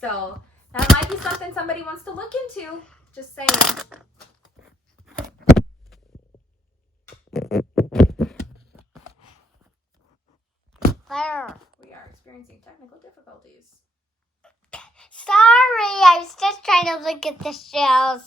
So that might be something somebody wants to look into. Just saying. Where? We are experiencing technical difficulties. Sorry, I was just trying to look at the shells.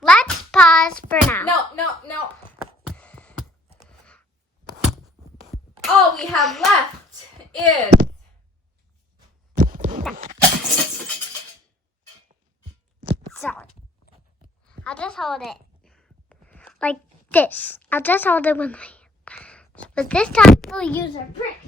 Let's pause for now. No. All we have left is... Sorry. I'll just hold it like this. I'll just hold it with my hand. But this time we'll use a brick.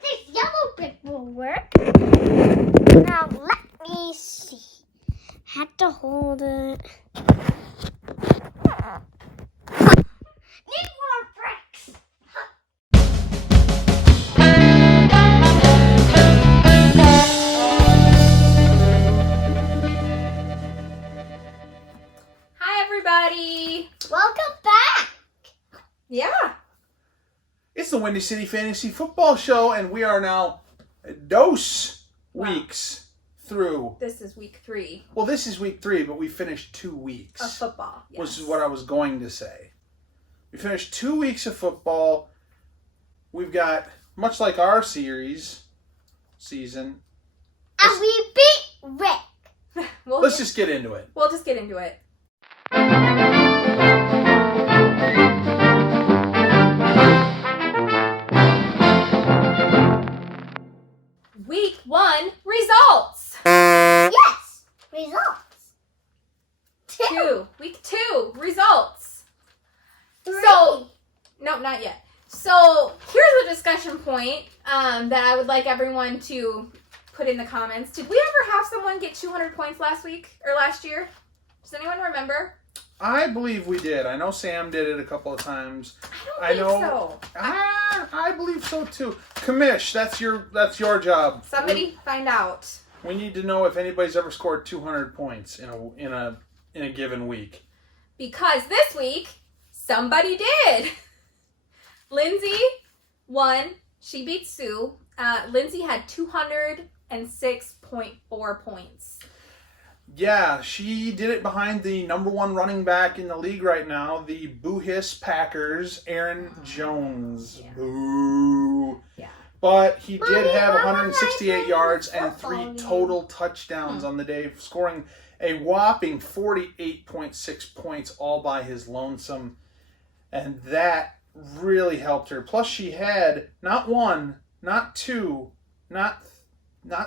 This yellow brick will work. Now let me see. Have to hold it. Need more bricks. Hi, everybody. Welcome back. Yeah. It's the Windy City Fantasy Football Show, and we are now weeks through. This is week 3 Well, this is week 3, but we finished 2 weeks. of football. Yes. Which is what I was going to say. We finished 2 weeks of football. We've got, much like our season. And we beat Rick. Let's just get into it. We'll just get into it. Week 1 results. Yes. Results. Week 2 results. 3. So, no, not yet. So, here's a discussion point that I would like everyone to put in the comments. Did we ever have someone get 200 points last week or last year? Does anyone remember? I believe we did. I know Sam did it a couple of times. I don't think so. I believe so too. Commish, that's your job. Somebody find out. We need to know if anybody's ever scored 200 points in a given week. Because this week, somebody did. Lindsay won. She beat Sue. Lindsay had 206.4 points. Yeah, she did it behind the number 1 running back in the league right now, the Boo-Hiss Packers, Aaron Jones. Yeah. Boo. Yeah. But he Mommy, did have Mama, 168 yards and 3 football total touchdowns on the day, scoring a whopping 48.6 points all by his lonesome. And that really helped her. Plus, she had not 1, not 2, not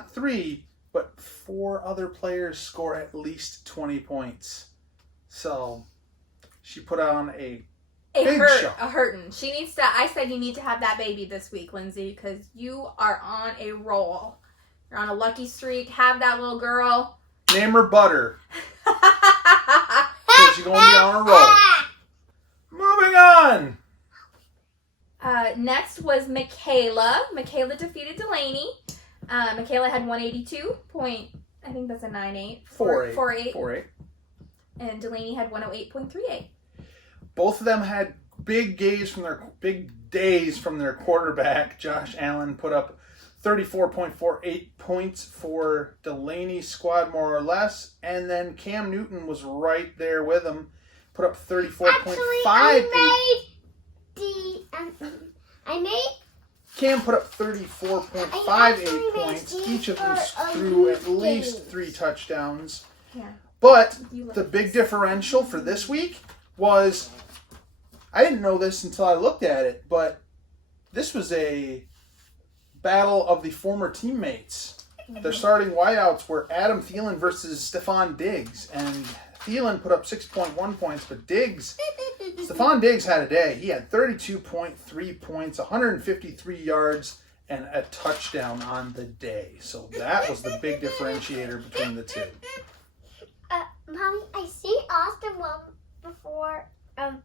3, but 4 other players score at least 20 points. So she put on a big show. A hurtin'. She needs to. I said you need to have that baby this week, Lindsay, because you are on a roll. You're on a lucky streak. Have that little girl. Name her Butter. Because you're going to be on a roll. Moving on. Next was Michaela. Michaela defeated Delaney. Michaela had 182 point. I think that's a 9.8. 4.8. And Delaney had 108.38. Both of them had big days from their quarterback. Josh Allen put up 34.48 points for Delaney's squad, more or less, and then Cam Newton was right there with him, put up 34.58. Cam put up 34.58 points. Each of them threw at least 3 touchdowns. Yeah. But the big differential for this week was, I didn't know this until I looked at it, but this was a battle of the former teammates. Their starting wideouts were Adam Thielen versus Stephon Diggs, and Thielen put up 6.1 points, but Stephon Diggs had a day. He had 32.3 points, 153 yards, and a touchdown on the day. So that was the big differentiator between the two. Mommy, I see Austin won before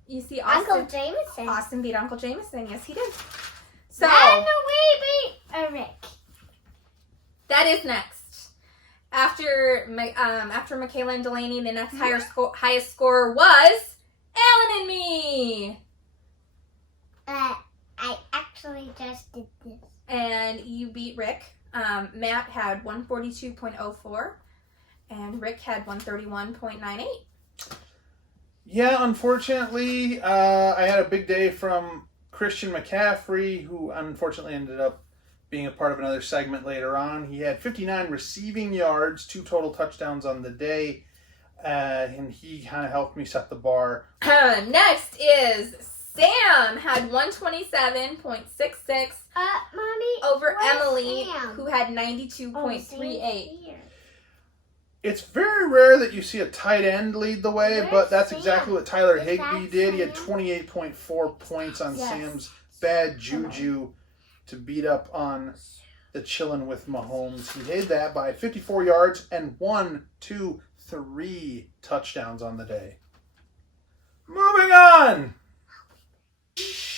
You see Austin. Uncle Jameson. Austin beat Uncle Jameson. Yes, he did. So And we beat Rick. that is next. After Michaela and Delaney, the next highest score was Ellen and me. I actually just did this. and you beat Rick. Matt had 142.04, and Rick had 131.98. Yeah, unfortunately, I had a big day from Christian McCaffrey, who unfortunately ended up being a part of another segment later on. He had 59 receiving yards, 2 total touchdowns on the day, and he kind of helped me set the bar. Next is Sam, had 127.66 Mommy, over where's Emily, Sam? who had 92.38. It's very rare that you see a tight end lead the way, Where's but that's Sam? exactly what Tyler Is Higbee that did. He had Sam? 28.4 points on Yes. Sam's bad juju to beat up on the chillin' with Mahomes. He did that by 54 yards and 3 touchdowns on the day. Moving on.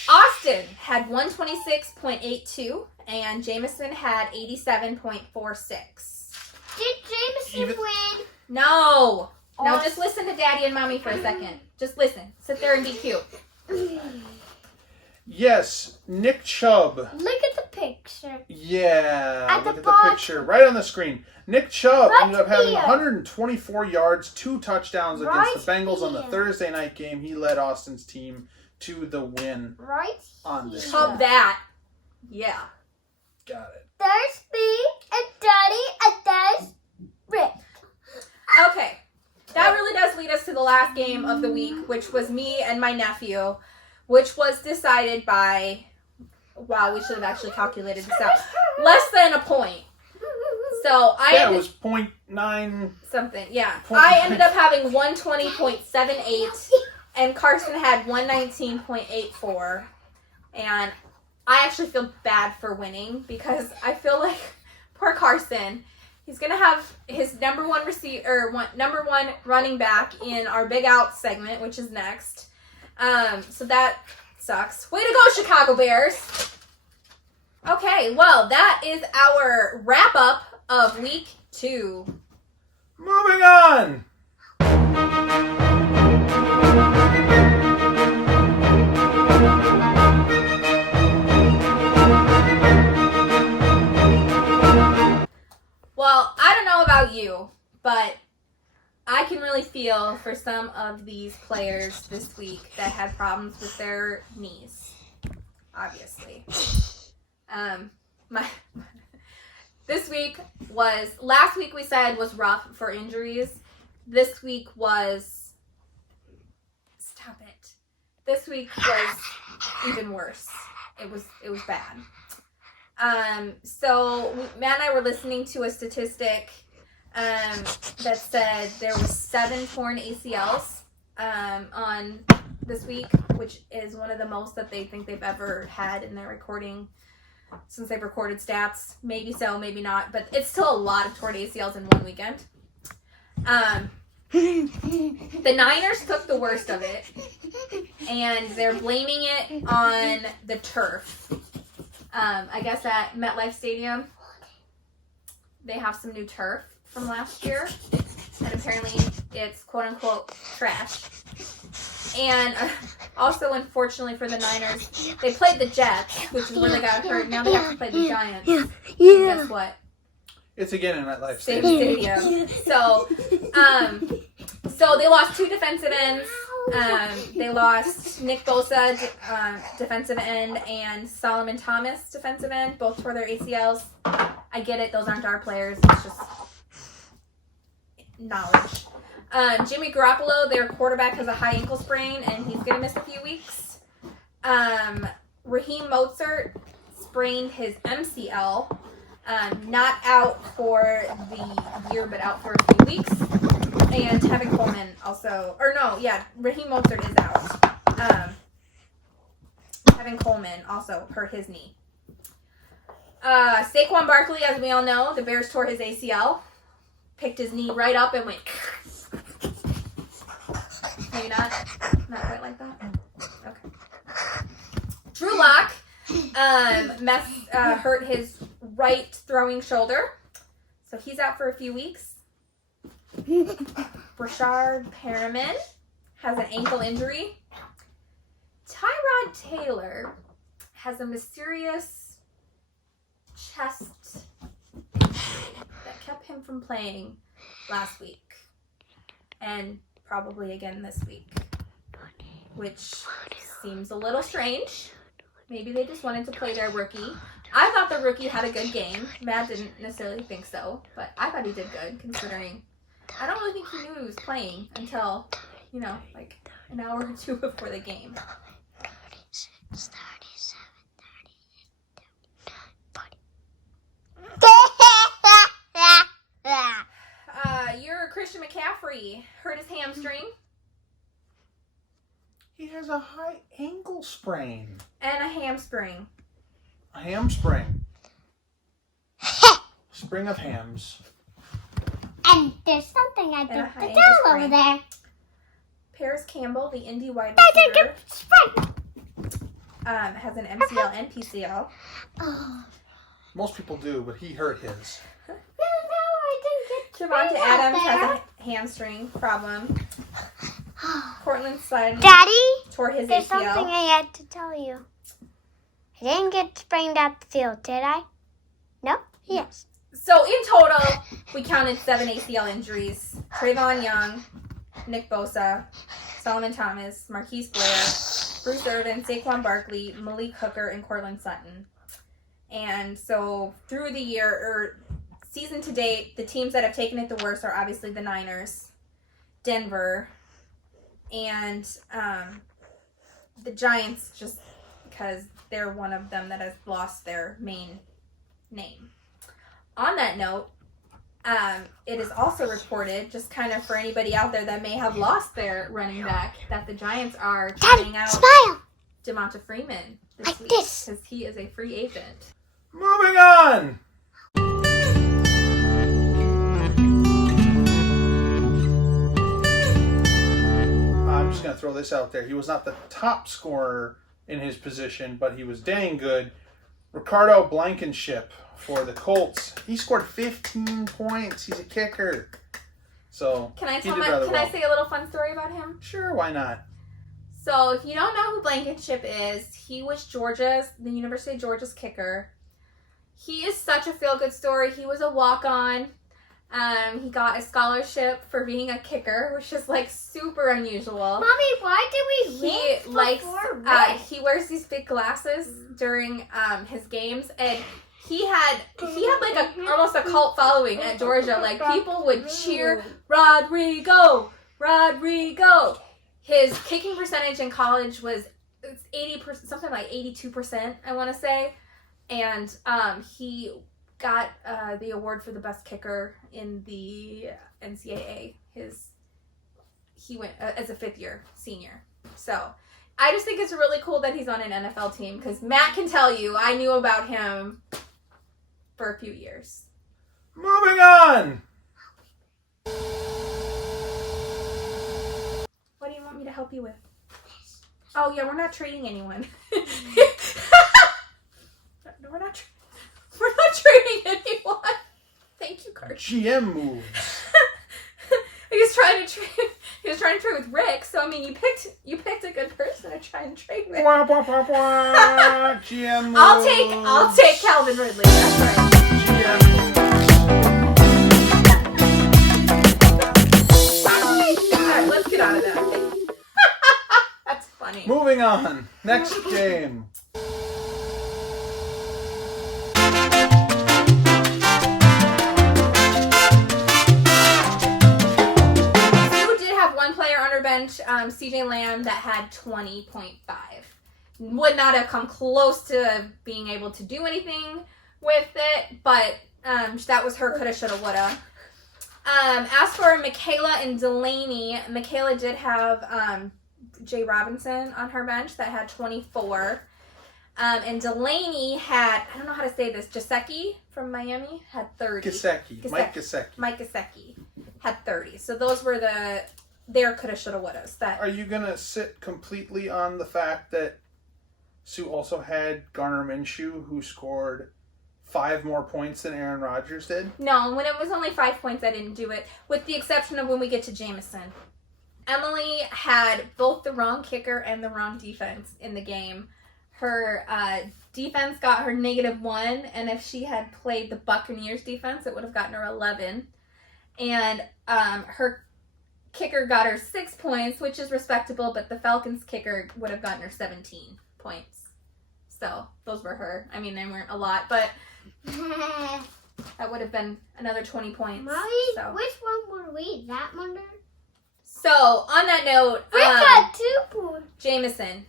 Austin had 126.82, and Jameson had 87.46. Did Jameson win? No! Now Austin. just listen to Daddy and Mommy for a second. Just listen. Sit there and be cute. Yes, Nick Chubb. Look at the picture. Yeah, At the look at the bottom. picture right on the screen. Nick Chubb Right ended up having here. 124 yards, 2 touchdowns against Right the Bengals on the here. Thursday night game. He led Austin's team to the win Right on this Hub one. that. Yeah. Got it. There's me and Daddy and there's Rick. Okay. That really does lead us to the last game of the week, which was me and my nephew, which was decided by, wow, we should have actually calculated this out, less than a point. So It was 0.9. something, yeah. Point I nine. ended up having 120.78, and Carson had 119.84. And I actually feel bad for winning because I feel like poor Carson, he's gonna have his number one running back in our Big Out segment, which is next. So that sucks. Way to go, Chicago Bears! Okay, well, that is our wrap up of week 2. Moving on. Well, I don't know about you, but I can really feel for some of these players this week that had problems with their knees. Obviously. Last week we said was rough for injuries. This week was, stop it. This week was even worse. It was bad. So Matt and I were listening to a statistic that said there was 7 torn ACLs on this week, which is one of the most that they think they've ever had in their recording since they've recorded stats. Maybe so, maybe not, but it's still a lot of torn ACLs in one weekend. The Niners took the worst of it, and they're blaming it on the turf. I guess at MetLife Stadium, they have some new turf from last year, and apparently it's quote-unquote trash. And also, unfortunately for the Niners, they played the Jets, which is where they got hurt. Now they have to play the Giants. And guess what? It's again in MetLife Same Stadium. stadium. So they lost 2 defensive ends. They lost Nick Bosa, defensive end, and Solomon Thomas, defensive end, both for their ACLs. I get it; those aren't our players. It's just knowledge. Jimmy Garoppolo, their quarterback, has a high ankle sprain, and he's going to miss a few weeks. Raheem Mostert sprained his MCL. Not out for the year, but out for a few weeks. And Tevin Coleman also, Raheem Mostert is out. Tevin Coleman also hurt his knee. Saquon Barkley, as we all know, the Bears tore his ACL. Picked his knee right up and went. Maybe not quite like that. Okay. Drew Lock hurt his right throwing shoulder, so he's out for a few weeks. Rashard Perriman has an ankle injury. Tyrod Taylor has a mysterious test that kept him from playing last week. And probably again this week. Which seems a little strange. Maybe they just wanted to play their rookie. I thought the rookie had a good game. Matt didn't necessarily think so, but I thought he did good considering I don't really think he knew he was playing until, like an hour or two before the game. 36, 37, 38, Your Christian McCaffrey hurt his hamstring. He has a high ankle sprain. And a hamstring. A hamstring. Spring of hams. And there's something I And a think high to ankle tell over sprain. there. Paris Campbell, the Indy wide I receiver, think it's has an MCL and PCL. Oh. Most people do, but he hurt his. No, I didn't get Javante sprained Adams out there. has a hamstring problem. Cortland Sutton Daddy, tore his there's ACL. something I had to tell you. I didn't get sprained out the field, did I? No? Yes. So in total, we counted 7 ACL injuries. Trayvon Young, Nick Bosa, Solomon Thomas, Marquise Blair, Bruce Irvin, Saquon Barkley, Malik Hooker, and Cortland Sutton. And so through the year, or season to date, the teams that have taken it the worst are obviously the Niners, Denver, and the Giants, just because they're one of them that has lost their main name. On that note, it is also reported, just kind of for anybody out there that may have lost their running back, that the Giants are trying out Smile! Devonta Freeman this Like week this. because he is a free agent. Moving on. I'm just going to throw this out there. He was not the top scorer in his position, but he was dang good. Ricardo Blankenship for the Colts. He scored 15 points. He's a kicker. So Can I he tell did rather can well. I say a little fun story about him? Sure, why not? So if you don't know who Blankenship is, he was the University of Georgia's kicker. He is such a feel-good story. He was a walk-on. He got a scholarship for being a kicker, which is like super unusual. Mommy, why did we He rinse likes before rinse? he wears these big glasses during his games, and he had like almost a cult following at Georgia. Like people would cheer Rodrigo. His kicking percentage in college was 80%, something like 82%, I want to say, and he got the award for the best kicker in the NCAA. He went as a fifth-year senior. So I just think it's really cool that he's on an NFL team because Matt can tell you I knew about him for a few years. Moving on. What do you want me to help you with? Oh yeah, we're not trading anyone. No, we're not trading anyone. Thank you, Kurt. GM moves. He was trying to trade with Rick. So I mean, you picked a good person to try and trade with. Wah, wah, wah, wah. GM moves. I'll take Calvin Ridley. That's right. GM moves. All right, let's get out of that. That's funny. Moving on. Next game. Bench, CJ Lamb that had 20.5. Would not have come close to being able to do anything with it, but that was her coulda, shoulda, woulda. As for Michaela and Delaney, Michaela did have Jay Robinson on her bench that had 24. And Delaney had, I don't know how to say this, Gesicki from Miami had 30. Mike Gesicki. Mike Gesicki had 30. So those were their coulda, shoulda, wouldas. Are you going to sit completely on the fact that Sue also had Garner Minshew, who scored 5 more points than Aaron Rodgers did? No, when it was only 5 points, I didn't do it, with the exception of when we get to Jameson. Emily had both the wrong kicker and the wrong defense in the game. Her defense got her -1, and if she had played the Buccaneers defense, it would have gotten her 11. And her kicker got her 6 points, which is respectable, but the Falcons kicker would have gotten her 17 points. So those were her. I mean, they weren't a lot, but that would have been another 20 points. Mommy, so. which one were we? That one? So on that note, We got 2 points. Jameson,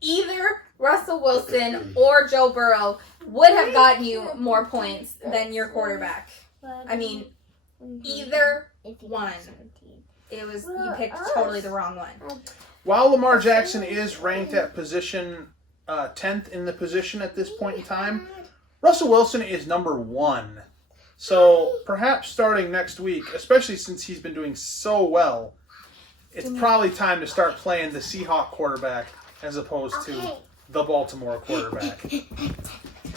either Russell Wilson or Joe Burrow would have gotten you more points than your quarterback. I mean, either one. It was, you picked totally the wrong one. While Lamar Jackson is ranked at position 10th in the position at this point in time, Russell Wilson is number 1. So perhaps starting next week, especially since he's been doing so well, it's probably time to start playing the Seahawk quarterback as opposed to the Baltimore quarterback.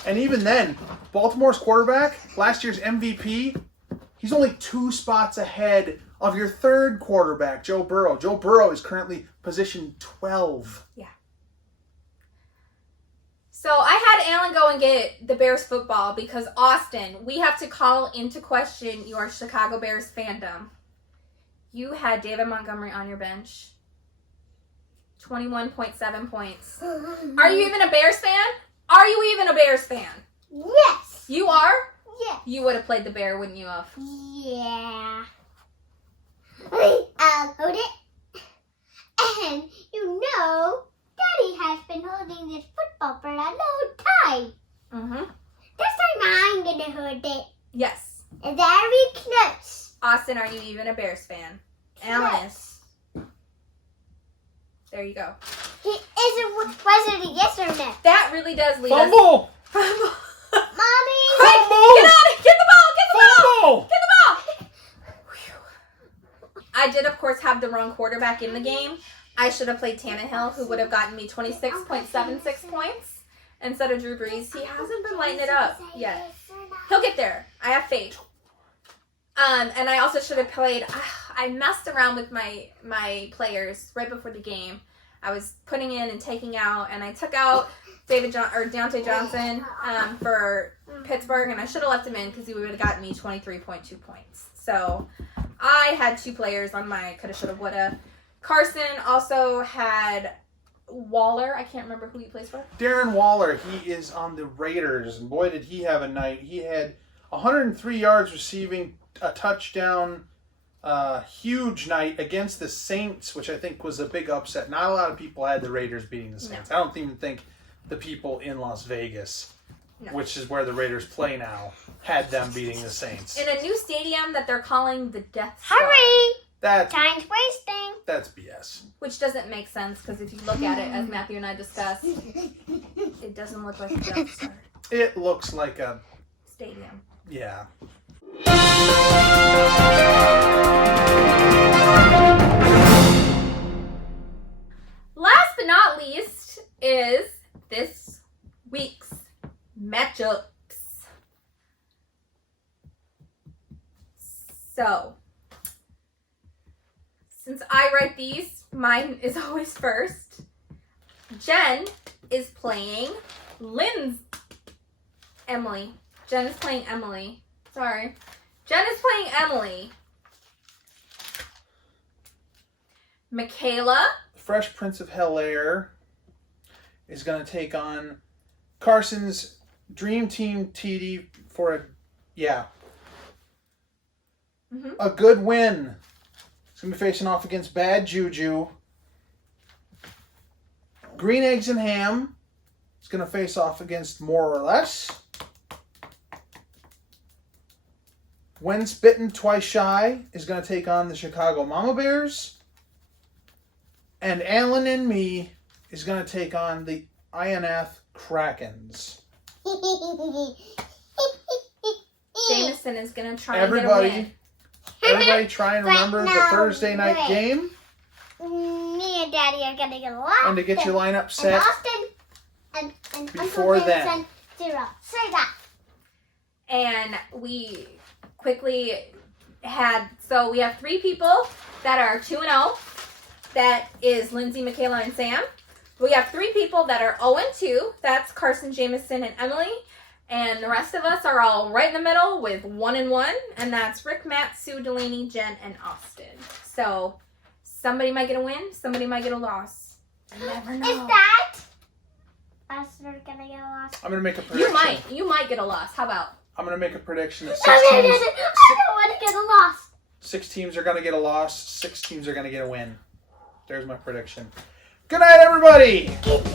And even then, Baltimore's quarterback, last year's MVP, he's only 2 spots ahead of your 3rd quarterback, Joe Burrow. Joe Burrow is currently position 12. Yeah. So I had Alan go and get the Bears football because, Austin, we have to call into question your Chicago Bears fandom. You had David Montgomery on your bench. 21.7 points. Are you even a Bears fan? Are you even a Bears fan? Yes. You are? Yes. You would have played the Bear, wouldn't you have? Yeah. I'll hold it. And you know, Daddy has been holding this football for a long time. Mm-hmm. This time I'm gonna hold it. Yes. Very close. Austin, are you even a Bears fan? Alan is. There you go. He isn't. Was it a yes or no? That really does lead Fumble! us. Mommy. Fumble! Get on it! Get the ball! Get the ball! Fumble! Get the ball! Whew. I did, of course, have the wrong quarterback in the game. I should have played Tannehill, who would have gotten me 26.76 points instead of Drew Brees. He hasn't been lighting it up yet. He'll get there. I have faith. And I also should have played. I messed around with my players right before the game. I was putting in and taking out, and I took out Deontay Johnson for Pittsburgh, and I should have left him in because he would have gotten me 23.2 points. So I had 2 players on my coulda, shoulda, woulda. Carson also had Waller. I can't remember who he plays for. Darren Waller, he is on the Raiders, and boy did he have a night. He had 103 yards receiving, a touchdown, huge night against the Saints, which I think was a big upset. Not a lot of people had the Raiders beating the Saints. No. I don't even think the people in Las Vegas, which is where the Raiders play now, had them beating the Saints. In a new stadium that they're calling the Death Star. Hurry! That's Time's wasting. That's BS. Which doesn't make sense because if you look at it, as Matthew and I discussed, it doesn't look like a Death Star. It looks like a stadium. Yeah. Last but not least is this week's matchups. So, since I write these, mine is always first. Jen is playing Emily. Jen is playing Emily. Sorry. Jen is playing Emily. Michaela. Fresh Prince of Bel-Air is going to take on Carson's Dream Team TD for a good win. He's going to be facing off against Bad Juju. Green Eggs and Ham is going to face off against More or Less. When Spittin' Twice Shy is going to take on the Chicago Mama Bears. And Alan and me is going to take on the INF Krakens. Jameson is going to try and get a win. Everybody try and remember the Thursday night game. Me and Daddy are going to get a lot. And to get your lineup set and before then. Say that. And we quickly we have 3 people that are 2-0. That is Lindsay, Michaela, and Sam. We have 3 people that are 0-2. That's Carson, Jameson, and Emily. And the rest of us are all right in the middle with 1-1. And that's Rick, Matt, Sue, Delaney, Jen, and Austin. So somebody might get a win. Somebody might get a loss. You never know. Is that us are gonna get a loss? I'm gonna make a prediction. You might get a loss. How about? I'm gonna make a prediction that I don't want to get a loss. 6 teams are gonna get a loss. 6 teams are gonna get a win. There's my prediction. Good night, everybody. Keep